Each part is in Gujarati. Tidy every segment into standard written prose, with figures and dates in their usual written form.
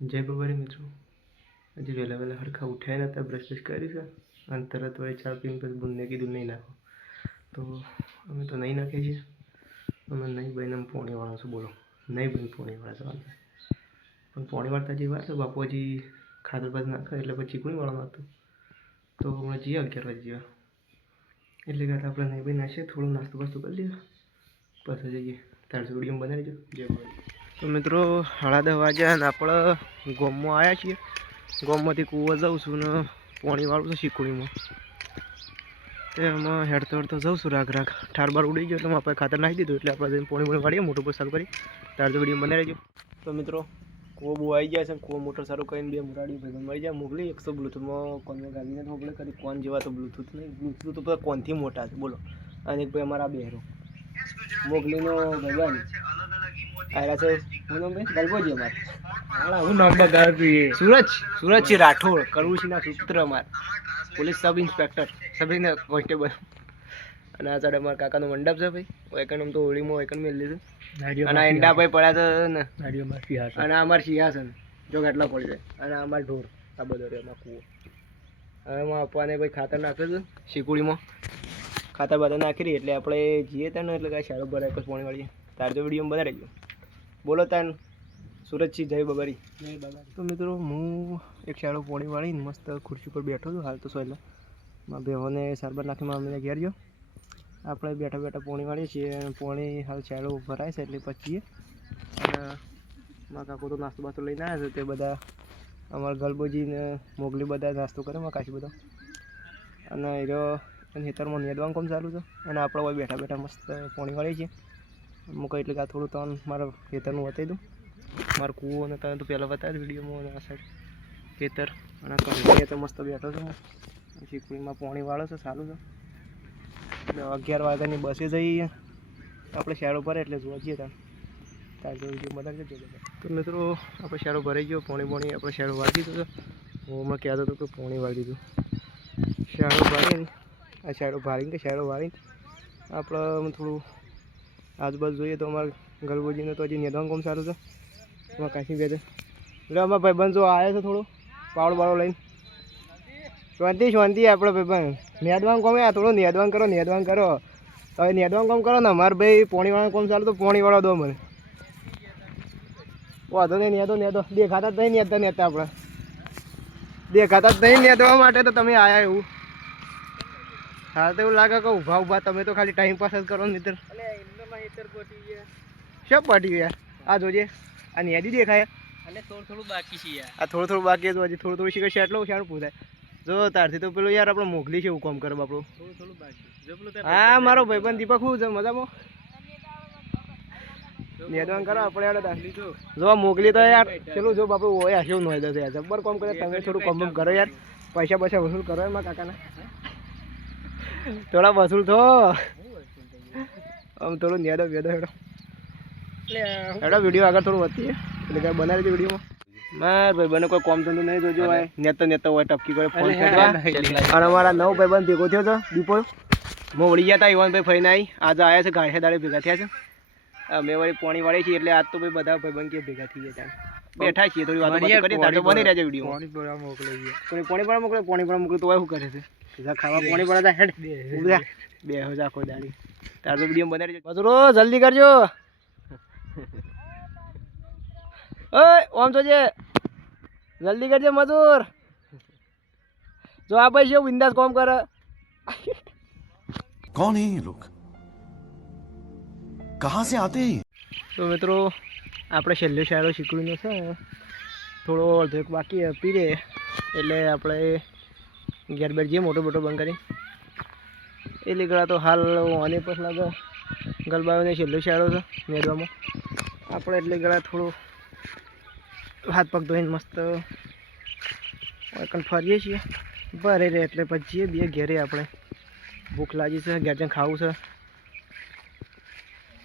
જય બબારી મિત્રો. હજી વહેલા વહેલા હરખા ઉઠ્યા નહોતા, બ્રશ બ્રશ કરી છે અને તરત વળી ચા પીને પછી બુનને કીધું નહીં નાખો. તો અમે તો નહીં નાખીએ છીએ. અમે નહીં બહીને અમે પોણી વાળો છું. બોલો, નહીં બહીને પોણી વાળા જવાનું છે. પણ પોણી વાળતા જે વાર છે બાપુ હજી ખાતર બાદ નાખે એટલે પછી ચીકણી વાળવાનું હતું. તો હમણાં જઈએ 11 વાગે જેવા. એટલે કે આપણે નહીં બही નાખીએ, થોડું નાસ્તો બાસ્તો કરી લઈએ પછી જઈએ. તારજો વિડીયો બનાવી દેજો. જય બબારી. તો મિત્રો 10:30 વાગ્યા અને આપણે ગામમાં આવ્યા છીએ. ગામમાંથી કૂવો જાઉં છું ને પાણી વાળું છું શીકુડીમાં. એમાં હેડતો હેડતો જાઉં છું. રાગ ઠાર બાર ઉડી ગયો એટલે આપણે ખાતર નાખી દીધું. એટલે આપણે જઈને પાણી વાળીએ, મોટર પર ચાલુ કરી. તારજો વિડીયો બનાવી દેજો. તો મિત્રો કૂવો બહુ આવી ગયા છે. કૂવો મોટર સારું કરીને 2 મુરાડી ભાઈ મળી જાય. મોકલી 100 બ્લૂટૂથમાં કોનને ગાવીને મોકલે કરી. કોન જેવા તો બ્લૂટૂથ નહીં, બ્લૂટૂથ તો બધા કોનથી મોટા છે. બોલો. અને એક ભાઈ અમારા બેહરો મોગલીનો ભગવાન આયરા છે. હું નામ ભાઈ ગલબોજી અમારે. હું નામ બગાડ સુરજ રાઠોડ કરુશીના સૂત્ર અમાર પોલીસ સબ ઇન્સ્પેક્ટર સબીને કોન્સ્ટેબલ. અને આ સાઈડ અમારા કાકાનો મંડપ છે ભાઈ. એકણ તો હોળીમાં એકણ મેળ લીધું. અને એંડા ભાઈ પડ્યા છે ને. અને અમારે સિંહાસન જો કેટલા પડી જાય. અને અમારે ઢોર આ બધો એમાં કૂવો. હવે એમાં આપવાને ભાઈ ખાતર નાખ્યું છે શીકુડીમાં. ખાતર બધા નાખી રહી એટલે આપણે જઈએ ત્યાં ને એટલે કાંઈ શાળો ભરાય પછી પાણી વાળીએ. તારજો વિડીયો બનાવી દેજો. બોલો તાન સુરતથી જય બબારી. તો મિત્રો હું એક શાળો પાણી વાળીને મસ્ત ખુરશી પર બેઠો છું હાલ તો સોયલા. મારા બેહોને સારવાર નાખી મામીને ઘેર ગયો. આપણે બેઠા બેઠા પાણી વાળીએ છીએ. પાણી હાલ શાળો ભરાય છે એટલે પછી અને મારા કાકો તો નાસ્તો બાસ્તો લઈને આવ્યા છે. તે બધા અમારા ગલબોજીને મોગલી બધા નાસ્તો કરે મારા કાશી બધા. અને એ ખેતરમાં નેદવાનું કામ ચાલુ છે. અને આપણે હવે બેઠા બેઠા મસ્ત પાણી વાળીએ છીએ. મૂકો એટલે કે આ થોડું તન મારા ખેતરનું બતાવી દઉં. મારો કૂવો અને તમે તો પહેલાં બતાવ્યું વિડીયોમાં. અને આ સાઈડ ખેતર અને કંપની તો મસ્ત બેઠો છું. શીકડીમાં પાણી વાળો છે ચાલુ છે. એટલે 11 વાગ્યાની બસે જઈએ આપણે શેરો ભરે એટલે જોવા જઈએ તારજો વિડીયો બનાવી દેજો. તો મિત્રો આપણે શેરો ભરાઈ ગયો. પાણી આપણે શેરો વાળી દીધો. હું હમણાં કહેતો હતો કે પાણી વાળી દીધું. શેરો ભરીને આ શેરો ભારીને કે શેરો વાળીને આપણે થોડું આજુબાજુ જોઈએ તો અમારા ગલબોજીને તો હજી નેદવાનું કામ સારું છે. એમાં કાશી બે છે એટલે અમારા ભાઈબંધ જો આવ્યો છે થોડું પાવડો બાવડો લઈને. શાંતિ આપણે ભાઈબંધ નેદવાનું કામ આ થોડું નેદવાનું કરો તો હવે નેદવાનું કામ કરો ને. અમારે ભાઈ પોણીવાળાનું કામ ચાલુ તો પોણી વાળો દો મને. વાંધો નહીં નેદો દેખાતા જ નહીં નેદતા આપણે દેખાતા જ નહીં નેદવા માટે તો તમે આવ્યા એવું. હા તો એવું લાગે કે ઊભા તમે તો ખાલી ટાઈમ પાસ જ કરો ને મિત્ર. શું પટી ગયા આ જોજે આ નેદી દેખાય. થોડું બાકી છે યાર. આ થોડું બાકી છે હજી. થોડું શીખે છે એટલું શાળું પૂછાય. જો તારથી તો પેલું યાર આપણે મોકલી છે એવું કામ કરે આપણું. થોડું બાકી. હા મારો ભાઈબંધ દીપક શું છે મજામાં. નેદવાન કરો આપણે યાર. જો મોકલી તો યાર પેલું જો બાપુ હોય હશે નો જશે યાર. જબ્બર કામ કરે. તમે થોડું કમ કરો યાર. પૈસા વસૂલ કરો એમાં કાકાના. થોડા વસૂલ થો આમ થોડું નેદો વેદો હેડો વિડીયો આગળ થોડું વધીએ એટલે કાંઈ બનાવી દે વિડીયોમાં. માર ભાઈબંધ કોઈ કોમ ધંધો નહીં જોજો હોય. નેતો હોય ટપકી કરે ફોન કરવા. અને અમારા નવ ભાઈબંધ ભેગો થયો છે દીપો. હું વળી ગયા હતા ઈવાનભાઈ ફઈને આવી. આજે આવ્યા છે ગાંઠે દાડે ભેગા થયા છે. અમે વળી પાણી વાળી છીએ એટલે આજ તો ભાઈ બધા ભાઈબંધ કે ભેગા થઈ ગયા બેઠા છીએ. થોડી વાત કરીએ તાર તો બની રહેજો વિડીયો. પાણી પર મોકલે તો શું કરે છે ખાવા પાણી પર હેડ બે હજાર કોઈ દાડી. તાર તો વિડીયો બનાવી દેજો. મજૂરો જલ્દી કરજો. ઓય ઓમ જોજે જલ્દી કરજે મજૂર. જો આ ભાઈ છે બિંદાસ કામ કરે. कौन है ये लोग कहाँ से आते हैं? તો મિત્રો આપણે છેલ્લો શાયરો શીખવીનો છે. થોડો અડધો એક બાકી પી રે એટલે આપણે ઘેર બેર જઈએ મોટો બંધ કરી. એ લીકડા તો હાલ આને પછી લાગે ગલબાઓને છેલ્લો શાયરો છે મેદવામાં. આપણે એટલે ગળા થોડું હાથ પગ ધોઈને મસ્ત ફરીએ છીએ ભરે રે એટલે પછી બે ઘેરે આપણે ભૂખ લાગી છે. ઘેર જઈને ખાવું છે.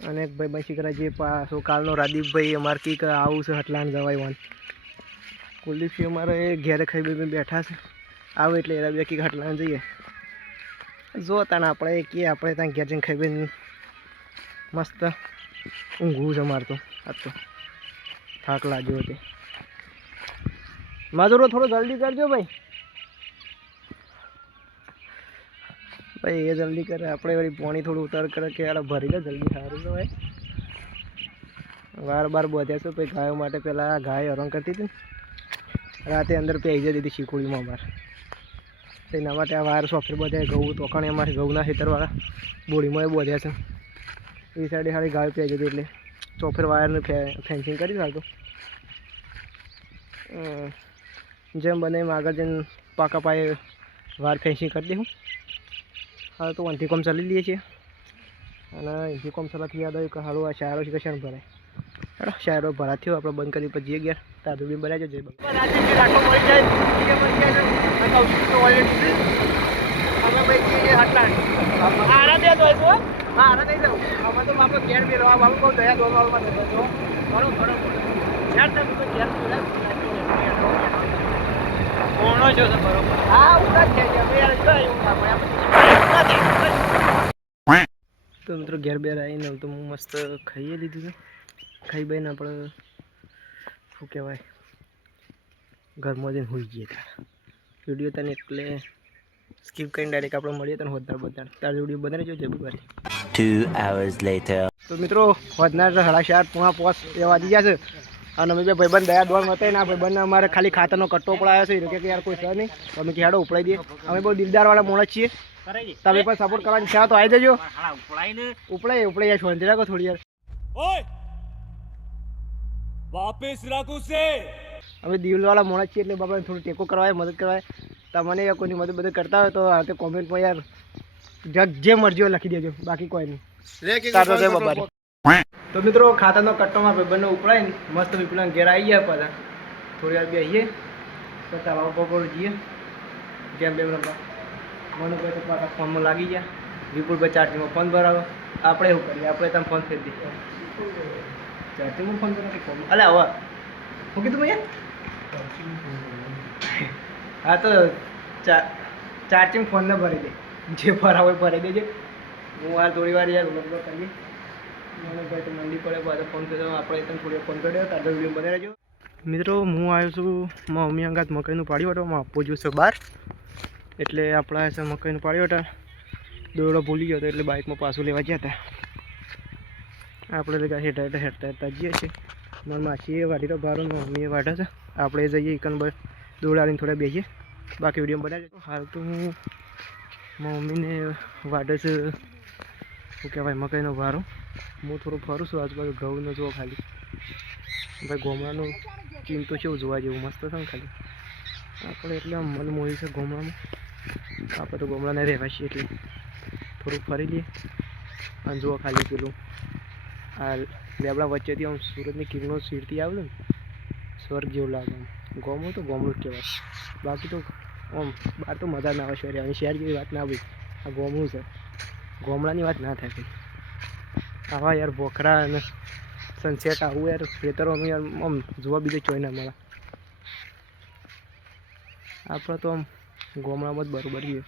અને એક ભાઈ શીખરા જે પાછો કાલનો રાદીપભાઈ અમારે કંઈક આવું છે હટલાણ જવાય વાન કુલદીપસિંહ અમારે ઘેરે ખાઈ બે બેઠા છે. આવું એટલે એરા બે કંઈક હટલાણ જઈએ. જો તાને આપણે કે આપણે ત્યાં ઘેર જઈને ખાઈ બેન મસ્ત ઊંઘવું છે. અમારે તો આજ તો થાક લાગ્યો હતો. મજૂરો થોડું જલ્દી કરજો ભાઈ. ભાઈ એ જલ્દી કરે, આપણે વળી પાણી થોડું ઉતાર કરે કે યાર ભરી લે જલ્દી, સારું તો ભાઈ. વાર બાર બોધ્યા છું ભાઈ ગાયો માટે. પહેલાં ગાય હરણ કરતી હતી ને, રાતે અંદર પહેરી જતી હતી શીકુડીમાં બહાર. એના માટે આ વાર સોફ્ટ બોધ્યા. ઘઉં તોકણે અમારે ઘઉંના ખેતરવાળા બોડીમાં એ બોધ્યા છે. એ સાઈડે સારી ગાય પહેરી જતી એટલે ચોફેર વાયરનું ફેન્સિંગ કરી નાખતો. જેમ બને એમ આગળ જઈને પાકા પાયે વાર ફેન્સિંગ કરી દઉં. હા તો અહીંથી કોમ ચાલી લઈએ છીએ. અને અહીંથી કોમ ચલાથી યાદ આવ્યું કે હારું આ શાયરો છે કે શાયર ભરાય. હેડો શાયરો ભરા થયો આપણે બંધ કરી પછી ગયા તાજુ બી બનાવી જઈએ. તો મિત્રો ઘેર બેર આવીને તો હું મસ્ત ખાઈએ લીધું છે. ખાઈ બાઈને આપણે શું કહેવાય ઘરમાં જઈને હોઈ જઈએ. ત્યાં વિડીયો તને એટલે સ્કીપ કરીને ડાયરેક્ટ આપણે મળીએ તને હોદનાર બધા તાર વિડીયો બનાવી જો જબુભાઈ. 2 hours later. તો મિત્રો હોદનાર 4:30 પોણા 5 એ વાગી ગયા છે. અને અમે બે ભાઈબંધ દયા દોડ મતે ના ભાઈબંધ અમારે ખાલી ખાતરનો કટ્ટો પડાયો છે. કે યાર કોઈ છે નહીં તો અમે હેડો ઉપડાઈ દઈએ. અમે બહુ દિલદારવાળા માણસ છીએ. તમે પણ સપોર્ટ કરવાની ઈચ્છા તો આવી જજો. ઉપડાઈ યાર શાંતિ રાખો થોડી યાર. वापस रखो से અમે દિલવાળા માણસ છીએ એટલે બાપા થોડું ટેકો કરવાય મદદ કરવાય. તમને કોઈની મદદ કરતા હોય તો આ તે કોમેન્ટમાં યાર જે મરજી હોય લખી દેજો. બાકી કોઈ નહીં. તો મિત્રો ખાતરનો કટ્ટોમાં ભાઈબંધને ઉપડાઈને મસ્ત વિપુલના ઘેર આવી ગયા. પાછા થોડી વાર બેસીએ તો તળાવ પર જઈએ ગેમ બેમ રમવા. મનુભાઈ તો પાછા ફોનમાં લાગી ગયા. વિપુલભાઈ ચાર્જિંગમાં ફોન ભરાવો. આપણે એવું કરીએ, આપણે તમે ફોન ફેરી દઈએ. ચાર્જિંગમાં ફોન કરો ફોન અલે હવે શું કીધું ભાઈ? હા તો ચાર્જિંગ ફોનને ભરી દે. જે ભરાવો એ ભરી દેજે. હું આ થોડી વાર યાર લગભગ કરીએ. મનુભાઈ તો મંડી પડે પાછો ફોન કર્યો. આપણે તમે થોડી ફોન કર્યો તાજો વિડીયો બનાવી રહેજો. મિત્રો હું આવ્યો છું મારા મમ્મી અંગાત મકાઈનું પાડી વાટો. હું આપવો જોઈશે બહાર એટલે આપણા છે મકાઈનું પાડી વાટા. દોરડો ભૂલી ગયો હતો એટલે બાઇકમાં પાછું લેવા ગયા હતા. આપણે તો હેઠા હેઠતા જઈએ છીએ. મારા માસીએ વાઢી તો ભારો મમ્મીએ વાઢા છે. આપણે જઈએ એકનબર દોડાડીને થોડા બેસીએ. બાકી વિડીયો બનાવી હાલ તો હું મારા મમ્મીને વાઢે છે શું કહેવાય મકાઈનો ભારો. હું થોડું ફરું છું આજુબાજુ. ઘઉંનો જુઓ ખાલી ભાઈ ગોમડાનું ચીમતો કેવું જોવા જેવું મસ્ત છે ને ખાલી. આપણે એટલે આમ મન મોહી છે ગોમડામાં. આપણે તો ગોમડાને રહેવા છીએ એટલે થોડુંક ફરી લઈએ. અને જુઓ ખાલી પેલું આ લેબડા વચ્ચેથી આમ સૂરજની કિરણો સીરતી આવે ને સ્વર્ગ જેવું લાગે. આમ ગોમડું તો ગોમડું જ કહેવાય. બાકી તો આમ બહાર તો મજા ના આવે શહેર અને શહેર જેવી વાત ના આવી. આ ગોમડું છે, ગોમડાની વાત ના થાય ભાઈ. આવા યાર બોખરા અને સનસેટ આવું યાર ખેતરોમાં યાર આમ જોવા બીજે ચોઈ ના મળે. આપણે તો આમ ગોમડામાં જ બરાબર છીએ.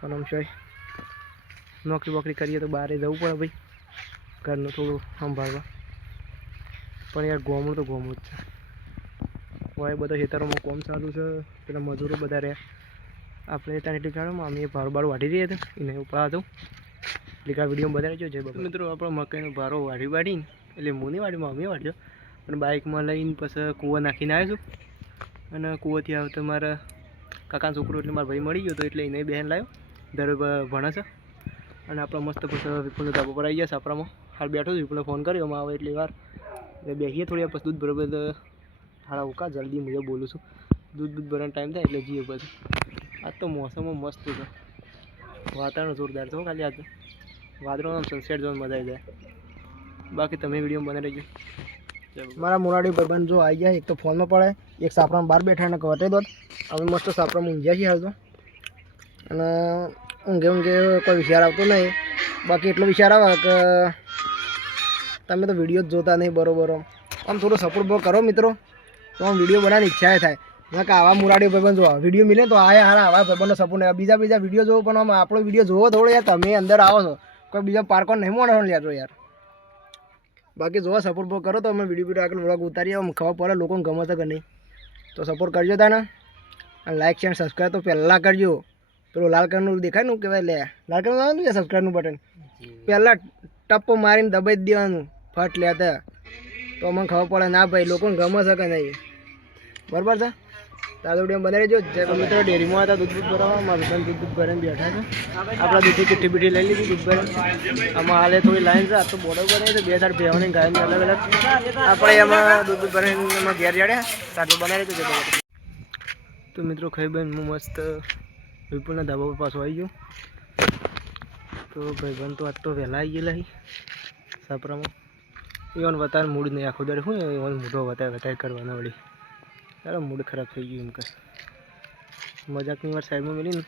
પણ આમ શોય નોકરી બોકરી કરીએ તો બહાર જવું પડે ભાઈ ઘરનું થોડું સંભાળવા. પણ યાર ગોમડું તો ગોમડું જ છે. હોય બધા ખેતરોમાં કોમ ચાલુ છે. પેલા મજૂરો બધા રહ્યા. આપણે ત્યાં એટલી ગાળોમાં અમે ભારો બારો વાઢી રહ્યા હતા. એને ઉપડા હતો એટલે આ વિડીયો બનાવી જો. જય બાબા. મિત્રો આપણે મકાઈનો ભારો વાઢીને એટલે મોની વાડીમાં અમે વાઢ્યો. અને બાઇકમાં લઈને પછી કૂવો નાખીને આવ્યો છું. અને કૂવોથી આવતો મારા કાકાનો છોકરો એટલે મારા ભાઈ મળી ગયો હતો એટલે એને બહેન લાવ્યો. દર ભણે છે. અને આપણે મસ્ત પછી વિપુલનો ધાબા પર આવી ગયા સાપરામાં. હાલ બેઠો છું. વિપુલને ફોન કર્યો આવે એટલી વાર એટલે બેસીએ થોડી વાર. પછી દૂધ બરાબર હાડા ઉકા જલ્દી હું બોલું છું. દૂધ ભરવાનો ટાઈમ થાય એટલે જઈએ પછી. આજ તો મોસમમાં મસ્ત છે. વાતાવરણ જોરદાર છે ખાલી. આજ વાદળોનો સનસેટ જોઈને મજા આવી જાય. બાકી તમે વિડીયો બનાવી રહેજો. મારા મોરાડી ભાઈબંધ જો આવી ગયા. એક તો ફોનમાં પડે, એક સાપરામાં બહાર બેઠા એને વટે દોત. અમે મસ્ત સાપરામાં ઊંઘ્યા છીએ હાલ તો. અને ઊંઘે કોઈ વિચાર આવતો નહીં. બાકી એટલો વિચાર આવે કે તમે તો વિડીયો જ જોતા નહીં બરોબર. આમ થોડો સપોર્ટ બહુ કરો મિત્રો તો આમ વિડીયો બનાવવાની ઈચ્છા થાય. કે આવા મુરાડી ભાઈબંધ જોવા વિડીયો મિલે તો આવા ભાઈબંધનો સપોર્ટ નહીં. બીજા વિડીયો જોવો પણ આમ આપણો વિડીયો જોવો થોડો યાર. તમે અંદર આવો છો કોઈ બીજા પાર્કો નહીં મળે લેજો યાર. બાકી જોવા સપોર્ટ બહુ કરો તો અમે વિડીયો આગળ વ્લોગ ઉતારીએ. આમ ખબર પડે લોકોને ગમે છે કે નહીં. તો સપોર્ટ કરજો તાને, અને લાઇક શેર સબસ્ક્રાઈબ તો પહેલાં કરજો. પેલું લાલ કલરનું દેખાય ને કહેવાય લે લાલ કલરનું આવે ને સબસ્ક્રાઈબનું બટન પહેલાં ટપ્પો મારીને દબાઈ જ દેવાનું ફટ લેતા, તો અમને ખબર પડે ના ભાઈ લોકોને ગમે છે કે નહીં. બરાબર છે. તારો વિડીયો બનાવી રહેજો. જે મિત્રો ડેરીમાં હતા દૂધ ભરાવા, મારા દુકાન દૂધ ભરાઈને બેઠા છે. આપણા દૂધની ચીઠ્ઠી બીઠી લઈ લીધી દૂધ ભરાઈને. આમાં હાલે થોડી લાઈન છે. આ તો બોર્ડર બનાવી તો 2 4 ભેવાની ગાયની અલગ અલગ આપણે એમાં દૂધ ભરાઈને એમાં ઘેર જડ્યા તાર તો બનાવી રહેજો. તો મિત્રો ખાઈ બેન હું મસ્ત વિપુલના ધાબા પર પાછો આવી ગયો. તો ભાઈબંધ તો આજ તો વહેલા આવી ગયેલા સાપરામાં. એવાનું વધારે મૂડ નહીં આખો દર શું એવાનો મોઢો વધારે કરવાના વળી તારો મૂડ ખરાબ થઈ ગયું એમ કે મજાકની વાર સાઈડમાં મળીને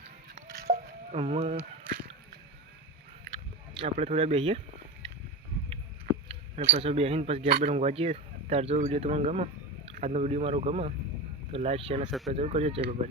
આપણે થોડા બેસીએ અને પછી બેસીને પછી ઘેર બેઠ ઊંઘવા જઈએ. તાર જો વિડીયો તમને ગમે, આજનો વિડીયો મારો ગમે તો લાઈક શેર અને સબસ્ક્રાઈબ જરૂર કરજો. જય બાબા.